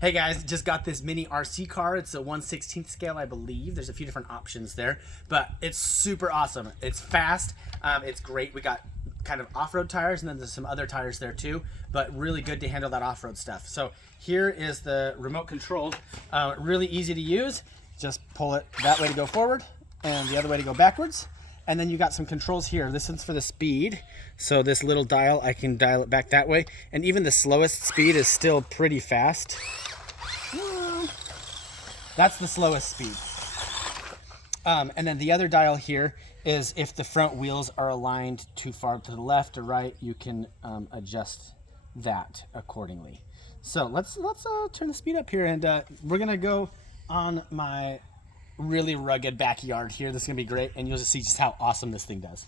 Hey guys, just got this mini RC car. It's a 1/16 scale, I believe. There's a few different options there, but it's super awesome. It's fast. It's great. We got kind of off-road tires, and then there's some other tires there too, but really good to handle that off-road stuff. So here is the remote control. Really easy to use. Just pull it that way to go forward and the other way to go backwards. And then you got some controls here. This one's for the speed. So this little dial, I can dial it back that way. And even the slowest speed is still pretty fast. That's the slowest speed. And then the other dial here is if the front wheels are aligned too far to the left or right, you can adjust that accordingly. So let's turn the speed up here, and we're gonna go on my really rugged backyard here. This is gonna be great, and you'll just see just how awesome this thing does.